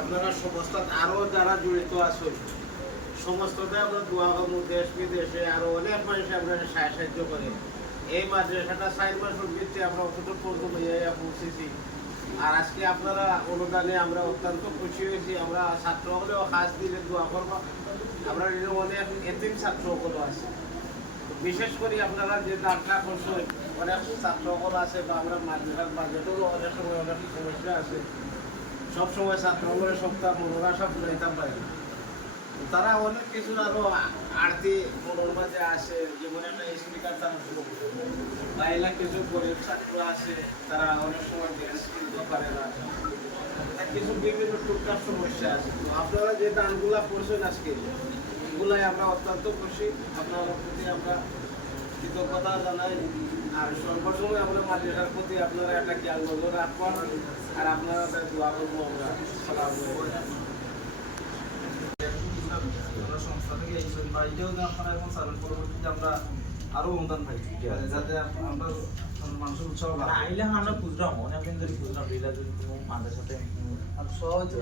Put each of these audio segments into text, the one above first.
আপনারা সমস্ত আরও যারা জড়িত আছেন, সমস্ততে আমরা দোয়া করব দেশ বিদেশে। আরও অনেক মানুষ আপনারা সাহায্য করে। এই মাদ্রাসাটা চার মাসের ভিত্তি আমরা অতটুকু পর্যন্ত পৌঁছেছি। আর আজকে আপনারা অনুদানে আমরা অত্যন্ত খুশি হয়েছি। আমরা ছাত্র হলেও খাস দিলে দোয়া করব। আমরা অনেক এতিম ছাত্রগুলো আছে। বিশেষ করে আপনারা যে দানটা করছেন অনেক ছাত্রগুলো আছে বা আমরা মাদ্রাসার বাজেটেরও অনেক সময় অনেক সমস্যা আছে। সব সময় ছাত্রগুলো সপ্তাহ মনোরাশা ফুলাইতাম পারে তারা অনেক কিছু আরও আরতি মনের মাঝে আসে, যেমন একটা স্পিকার তারা এলা কিছু গরিব ছাত্র আছে তারা অনেক সময় ড্যান্স কিনতে পারে না। কিছু বিভিন্ন টুকটাক সমস্যা আছে। তো আপনারা যে দানগুলা করছেন আজকে, এগুলাই আমরা অত্যন্ত খুশি। আপনাদের প্রতি আমরা কৃতজ্ঞতা জানাই। আর সর্বসময় আমরা মাদ্রাসার প্রতি আপনারা একটা খেয়াল নজর রাখবেন। আর আপনারা দোয়া করব আমরা। সালাম আমরা সংস্থা থেকে এই আপনারা এখন চালু পরবর্তীতে আমরা আরও অনুদান পাই। যাতে আমরা মানুষের উৎসাহ বাড়ে আইলে আমরা খুঁজলাম অনেকদিন ধরে খুঁজলাম লীলা যদি কোনো মাদের সাথে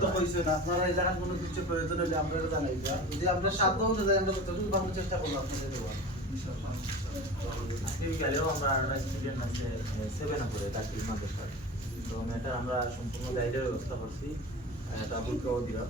তো হয়েছে না আপনারা এই কোনো কিছু প্রয়োজন হলে আমরা জানাই যদি আমরা সাধ্য অনুযায়ী আমরা যতটুকু ভালো চেষ্টা করব আপনাদের দেওয়ার। আজকে বিকালেও আমরা একটা স্টুডেন্ট আছে সেভেনে পড়ে চাকরি মাদ্রাসার তো এটা আমরা সম্পূর্ণ গাইডের ব্যবস্থা করছি দিলাম।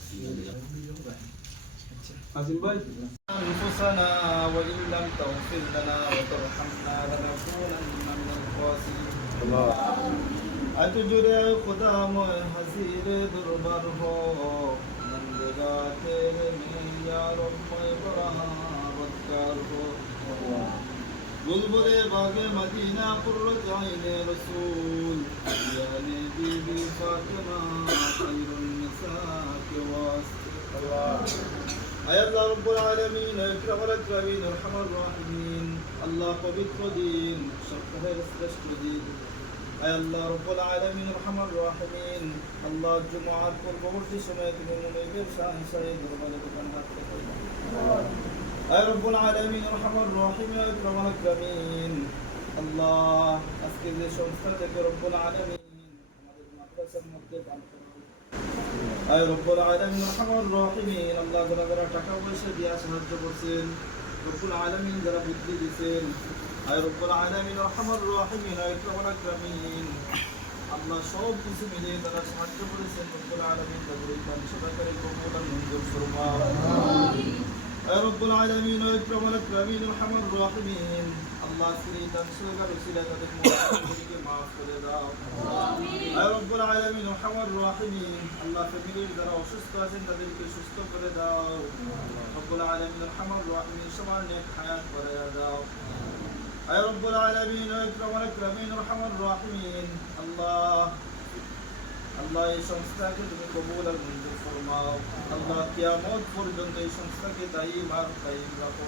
أنفسنا وإن لم تغفر لنا وترحمنا لنكونن من الخاسرين أتجرے خدا میں حضیر دربر ہو نندگا تیرے میں یار میں برہاں بدکار ہو بلبلے باغ مدینہ پر جائیں رسول یعنی بی بی فاطمہ خیر আয়াল্লাহ রব্বুল আলামিন ইকরামুল আকরামিন আরহামুর রাহিমিন। আল্লাহ পবিত্র দিন সবচেয়ে দিন। আয়াল্লাহ রব্বুল আলামিন, আরহামুর রাহিমিন। আল্লাহ জুমার পূর্ববর্তী সময়ে তুমি মুমিনদের সাহায্যে দরবারে দোকান রাখতে পারবেন আয় রব্বুল আলামিন, আরহামুর রাহিমিন আল্লাহ, আজকে যে সংস্থা থেকে রব্বুল আলমিন আমাদের মাদ্রাসার মধ্যে দান আয় রব্বুল আল্লাহ রব্বুল রব্বুল সব কিছু মিলিয়ে তারা সাহায্য করেছেন, রব্বুল আলামিন, তাদের এই দান সদাকারে কবুল আর মঞ্জুর ফরমাও আয় রব্বুল আলামিন, আয় ইকরামুল আকরামিন রহিমিন। আল্লাহ দান সদাকার উসিলা তাদের মুআফিকে মাফ করে দাও। আয় রব্বুল আলামিন রহমান রহিমিন। আল্লাহ ফ্যামিলির যারা অসুস্থ আছেন তাদেরকে সুস্থ করে দাও। রব্বুল আলামিন রহমান রহিমিন সবার নেক হায়াত করে দাও। আয় রব্বুল আলামিন আকরাম আকরামিন রহমান রহিমিন। আল্লাহ আল্লাহ এই সংস্থাকে তুমি কবুল আর মঞ্জুর ফরমাও। আল্লাহ কিয়ামত পর্যন্ত এই সংস্থাকে দায়ী মার দায়ী রাখো।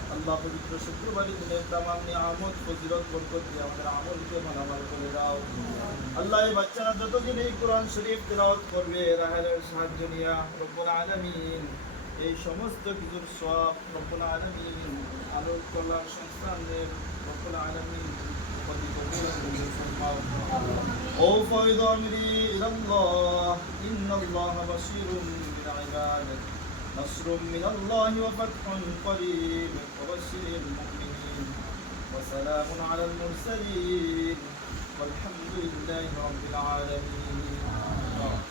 আল্লাহ পবিত্র শুক্রবারের দিনে তামাম নিয়ামত, ফজিলত, বরকত দিয়ে আমাদের আমলকে মালামাল করে দাও। আল্লাহ এই বাচ্চারা যতদিন এই কোরআন শরীফ তেলাওয়াত করবে, রাহেলের সাহায্য নিয়া রব্বুল আলামিন এই সমস্ত কিছুর সব রব্বুল আলামিন আলো কল্যাণ সংস্থানের রব্বুল আলামিন কবির ফরমাও ও ফয়দ আমরি ইলা نصر من الله وفتح قريب وبشر المؤمنين وسلام على المرسلين والحمد لله رب العالمين.